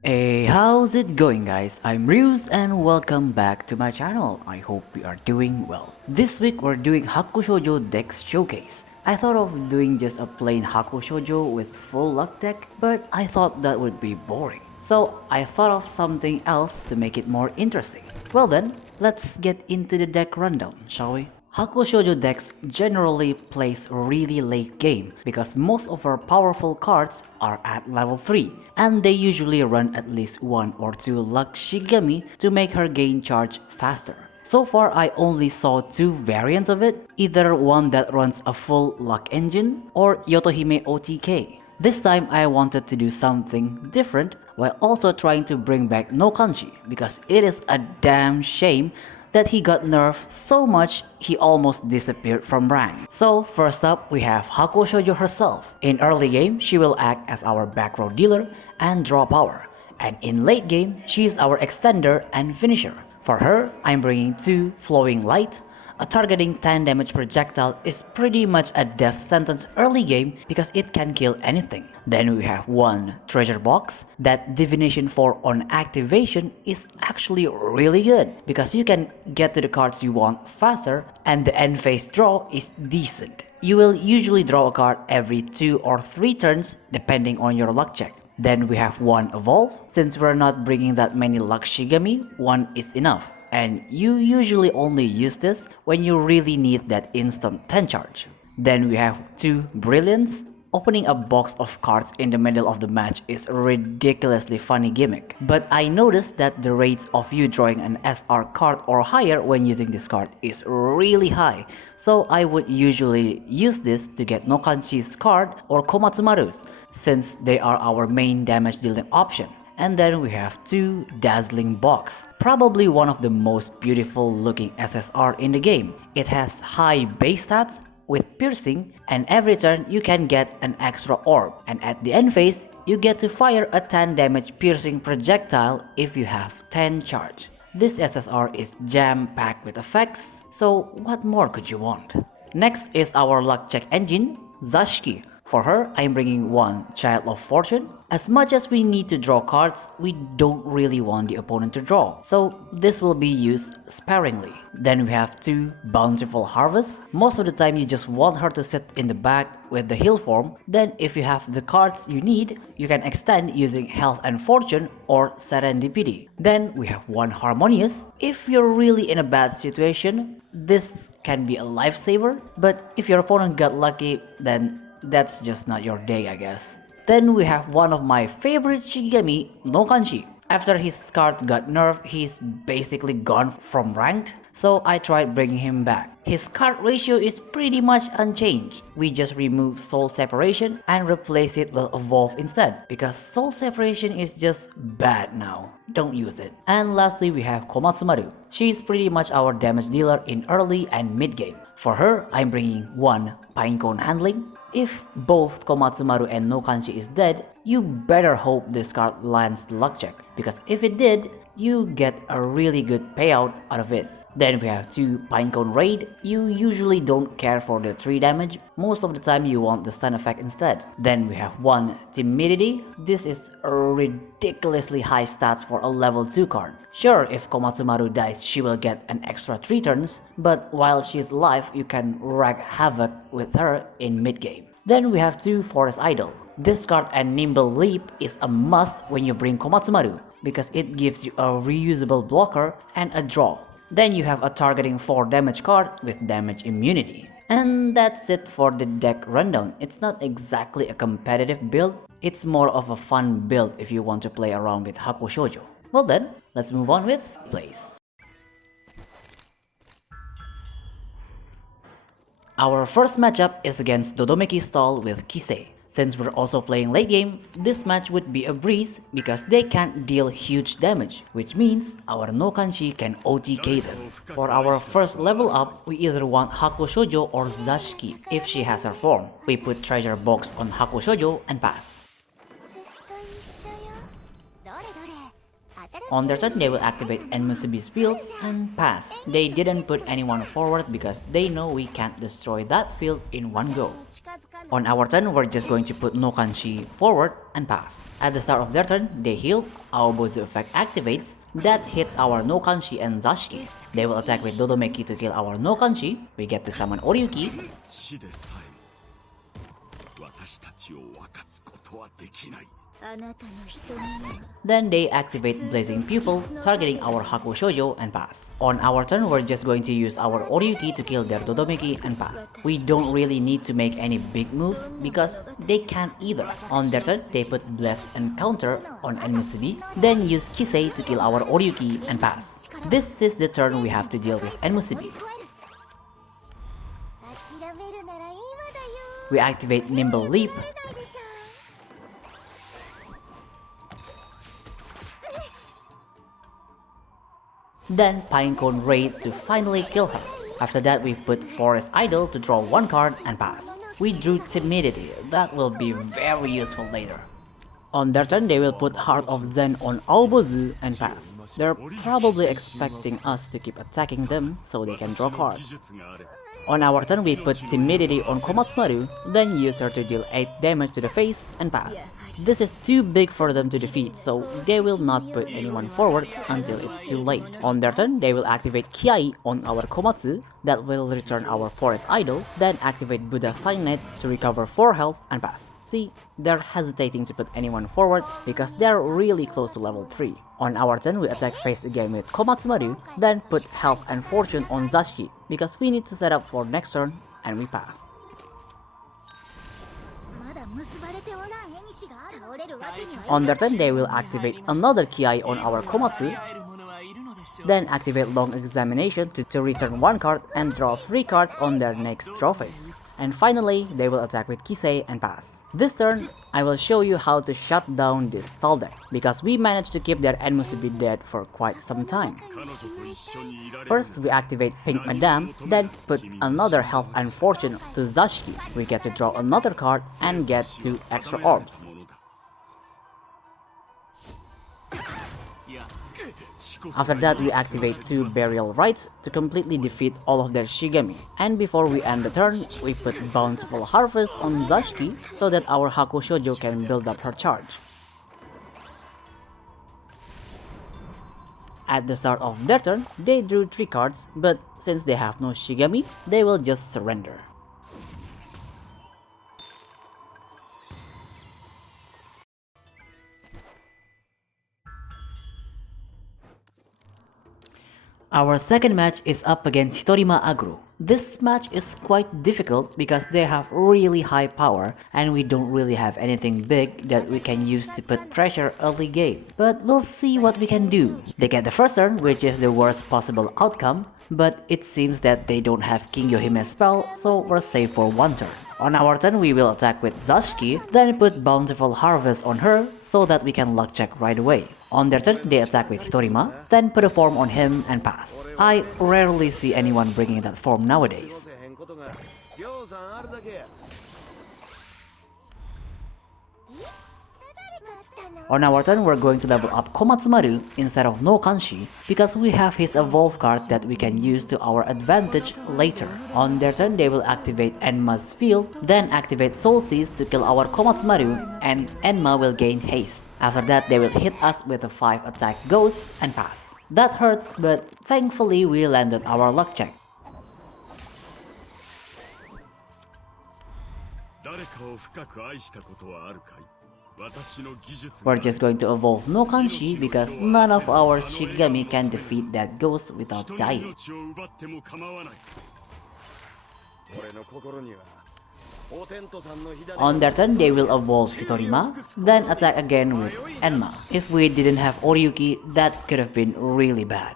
Hey, how's it going guys? I'm Ryuz and welcome back to my channel. I hope you are doing well. This week we're doing Hako Shoujo Deck Showcase. I thought of doing just a plain Hako Shoujo with full luck deck, but I thought that would be boring. So I thought of something else to make it more interesting. Well then, let's get into the deck rundown, shall we? Hako Shoujo decks generally plays really late game because most of our powerful cards are at level 3 and they usually run at least 1 or 2 luck Shigami to make her gain charge faster. So far I only saw 2 variants of it, either one that runs a full luck engine or Yotohime OTK. This time I wanted to do something different while also trying to bring back no kanji because it is a damn shame that he got nerfed so much he almost disappeared from rank. So first up we have Hako Shoujo herself. In early game she will act as our back row dealer and draw power, and in late game she is our extender and finisher. For her I'm bringing 2 Flowing Light. A targeting 10 damage projectile is pretty much a death sentence early game because it can kill anything. Then we have 1 Treasure Box. That Divination 4 on activation is actually really good because you can get to the cards you want faster and the end phase draw is decent. You will usually draw a card every 2 or 3 turns depending on your luck check. Then we have 1 Evolve. Since we're not bringing that many luck Shigami, 1 is enough. And you usually only use this when you really need that instant 10 charge. Then we have 2 Brilliance. Opening a box of cards in the middle of the match is a ridiculously funny gimmick. But I noticed that the rates of you drawing an SR card or higher when using this card is really high. So I would usually use this to get Nokanshi's card or Komatsumaru's, since they are our main damage dealing option. And then we have 2 Dazzling Box, probably one of the most beautiful looking SSR in the game. It has high base stats with piercing, and every turn you can get an extra orb, and at the end phase you get to fire a 10 damage piercing projectile if you have 10 charge. This SSR is jam-packed with effects, so what more could you want? Next is our luck check engine, Zashiki. For her, I'm bringing 1 Child of Fortune. As much as we need to draw cards, we don't really want the opponent to draw, so this will be used sparingly. Then we have 2 Bountiful Harvest. Most of the time you just want her to sit in the back with the heal form, then if you have the cards you need, you can extend using Health and Fortune or Serendipity. Then we have 1 Harmonious. If you're really in a bad situation, this can be a lifesaver, but if your opponent got lucky, then that's just not your day, I guess. Then we have one of my favorite Shigami, no Kanji. After his card got nerfed, he's basically gone from ranked, so I tried bringing him back. His card ratio is pretty much unchanged. We just remove Soul Separation and replace it with Evolve instead, because Soul Separation is just bad now. Don't use it. And lastly we have Komatsumaru. She's pretty much our damage dealer in early and mid game. For her, I'm bringing 1 Pinecone Handling. If both Komatsumaru and no Kanji is dead, you better hope this card lands the luck check, because if it did, you get a really good payout out of it. Then we have 2 Pinecone Raid. You usually don't care for the 3 damage, most of the time you want the stun effect instead. Then we have 1 Timidity. This is a ridiculously high stats for a level 2 card. Sure, if Komatsumaru dies she will get an extra 3 turns, but while she's alive you can wreak havoc with her in mid game. Then we have 2 Forest Idol. This card and Nimble Leap is a must when you bring Komatsumaru, because it gives you a reusable blocker and a draw. Then you have a targeting 4 damage card with damage immunity. And that's it for the deck rundown. It's not exactly a competitive build, it's more of a fun build if you want to play around with Hako Shoujo. Well then, let's move on with plays. Our first matchup is against Dodomeki Stall with Kisei. Since we're also playing late game, this match would be a breeze because they can't deal huge damage, which means our no Kanji can OTK them. For our first level up, we either want Hako Shoujo or Zashiki if she has her form. We put treasure box on Hako Shoujo and pass. On their turn, they will activate Enmusubi's field and pass. They didn't put anyone forward because they know we can't destroy that field in one go. On our turn, we're just going to put no kanji forward and pass. At the start of their turn, they heal, our Bozu effect activates, that hits our no kanji and Zashiki. They will attack with Dodomeki to kill our no kanji, we get to summon Oryuki, then they activate Blazing Pupil, targeting our Hako Shoujo and pass. On our turn, we're just going to use our Oryuki to kill their Dodomeki and pass. We don't really need to make any big moves because they can't either. On their turn, they put Bless and Counter on Enmusubi, then use Kisei to kill our Oryuki and pass. This is the turn we have to deal with Enmusubi. We activate Nimble Leap, then Pinecone Raid to finally kill her. After that, we put Forest Idol to draw one card and pass. We drew Timidity, that will be very useful later. On their turn, they will put Heart of Zen on Aobozu and pass. They're probably expecting us to keep attacking them so they can draw cards. On our turn, we put Timidity on Komatsumaru, then use her to deal 8 damage to the face and pass. This is too big for them to defeat, so they will not put anyone forward until it's too late. On their turn, they will activate Kiai on our Komatsu, that will return our Forest Idol, then activate Buddha Signet to recover 4 health and pass. See, they're hesitating to put anyone forward because they're really close to level 3. On our turn, we attack face again with Komatsumaru, then put Health and Fortune on Zashiki because we need to set up for next turn and we pass. On their turn, they will activate another Kiai on our Komatsu, then activate Long Examination to return 1 card and draw 3 cards on their next draw phase. And finally, they will attack with Kisei and pass. This turn, I will show you how to shut down this stall deck, because we managed to keep their Enmusubi dead for quite some time. First, we activate Pink Madame, then put another Health and Fortune to Zashiki. We get to draw another card and get 2 extra orbs. After that, we activate 2 Burial Rites to completely defeat all of their Shigami. And before we end the turn, we put Bountiful Harvest on Zashiki so that our Hako Shoujo can build up her charge. At the start of their turn, they drew 3 cards, but since they have no Shigami, they will just surrender. Our second match is up against Hitorima Aggro. This match is quite difficult because they have really high power and we don't really have anything big that we can use to put pressure early game. But we'll see what we can do. They get the first turn, which is the worst possible outcome, but it seems that they don't have King Yohime's spell, so we're safe for 1 turn. On our turn, we will attack with Zashiki, then put Bountiful Harvest on her so that we can luck check right away. On their turn, they attack with Hitorima, then put a form on him and pass. I rarely see anyone bringing that form nowadays. On our turn, we're going to level up Komatsumaru instead of no Kanshi because we have his evolve card that we can use to our advantage later. On their turn, they will activate Enma's field, then activate Soul Seize to kill our Komatsumaru, and Enma will gain haste. After that, they will hit us with a 5 attack ghost and pass. That hurts, but thankfully we landed our luck check. We're just going to evolve no Kanshi because none of our Shigami can defeat that ghost without dying. On their turn, they will evolve Hitorima, then attack again with Enma. If we didn't have Oryuki, that could have been really bad.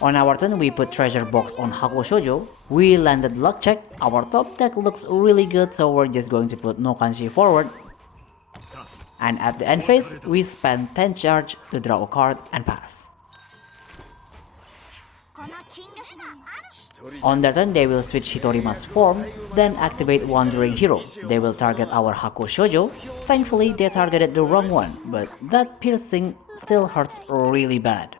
On our turn, we put Treasure Box on Hako Shoujo. We landed Luck Check. Our top deck looks really good, so we're just going to put no Kanshi forward. And at the end phase, we spend 10 charge to draw a card and pass. On their turn, they will switch Hitorima's form, then activate Wandering Hero. They will target our Hako Shoujo. Thankfully, they targeted the wrong one, but that piercing still hurts really bad.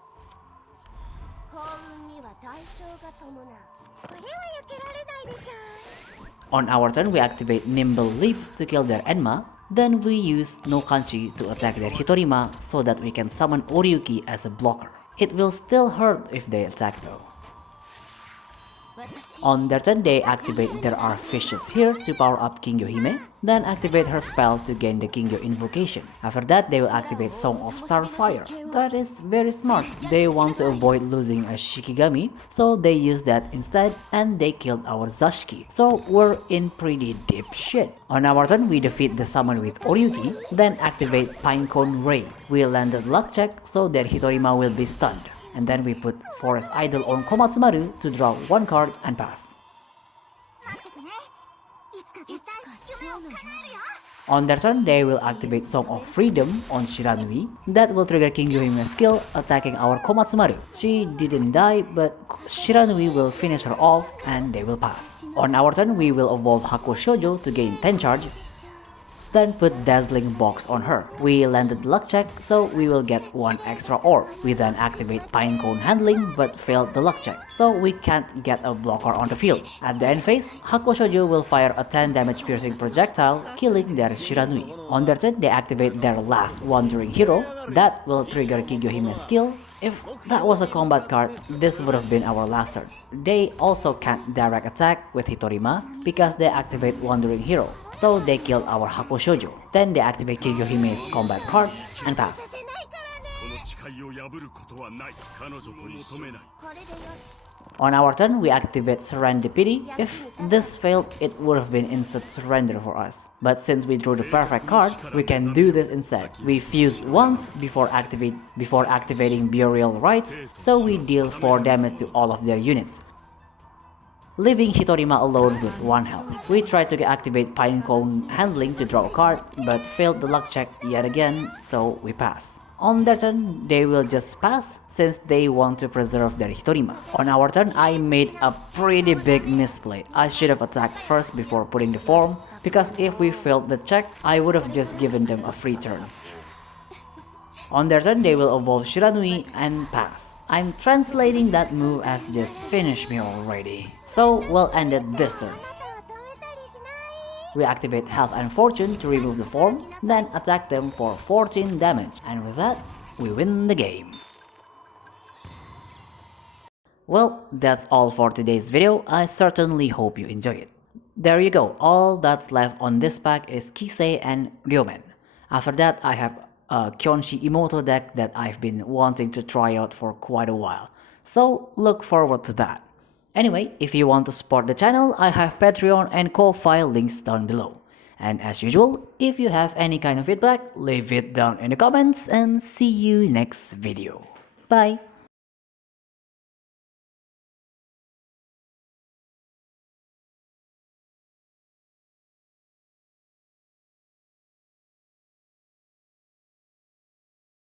On our turn, we activate Nimble Leap to kill their Enma. Then we use no Kanchi to attack their Hitorima so that we can summon Oryuki as a blocker. It will still hurt if they attack though. On their turn, they activate their R fishes here to power up Kingyo Hime, then activate her spell to gain the Kingyo invocation. After that, they will activate Song of Starfire. That is very smart. They want to avoid losing a Shikigami, so they use that instead and they killed our Zashiki. So we're in pretty deep shit. On our turn, we defeat the summon with Oryuki, then activate Pinecone Ray. We landed luck check so their Hitorima will be stunned. And then we put Forest Idol on Komatsumaru to draw one card and pass. On their turn, they will activate Song of Freedom on Shiranui. That will trigger King Yohime's skill, attacking our Komatsumaru. She didn't die, but Shiranui will finish her off and they will pass. On our turn, we will evolve Hako Shoujo to gain 10 charge, then put Dazzling Box on her. We landed luck check, so we will get one extra orb. We then activate Pinecone Handling but failed the luck check, so we can't get a blocker on the field. At the end phase, Hako Shoujo will fire a 10 damage piercing projectile, killing their Shiranui. On their turn, they activate their last Wandering Hero. That will trigger Kigyohime's skill. If that was a combat card, this would have been our last turn. They also can't direct attack with Hitorima because they activate Wandering Hero, so they kill our Hako Shoujo. Then they activate Kigyohime's combat card and pass. On our turn, we activate Serendipity. If this failed, it would have been instant surrender for us. But since we drew the perfect card, we can do this instead. We fuse once before activating Burial Rites, so we deal 4 damage to all of their units, leaving Hitorima alone with 1 health. We tried to activate Pinecone Handling to draw a card, but failed the luck check yet again, so we pass. On their turn, they will just pass since they want to preserve their Hitorima. On our turn, I made a pretty big misplay. I should have attacked first before putting the form, because if we failed the check, I would have just given them a free turn. On their turn, they will evolve Shiranui and pass. I'm translating that move as just finish me already. So we'll end it this turn. We activate Health and Fortune to remove the form, then attack them for 14 damage, and with that, we win the game. Well, that's all for today's video. I certainly hope you enjoy it. There you go, all that's left on this pack is Kisei and Ryomen. After that, I have a Kyonshi Imoto deck that I've been wanting to try out for quite a while, so look forward to that. Anyway, if you want to support the channel, I have Patreon and Ko-Fi links down below. And as usual, if you have any kind of feedback, leave it down in the comments and see you next video. Bye!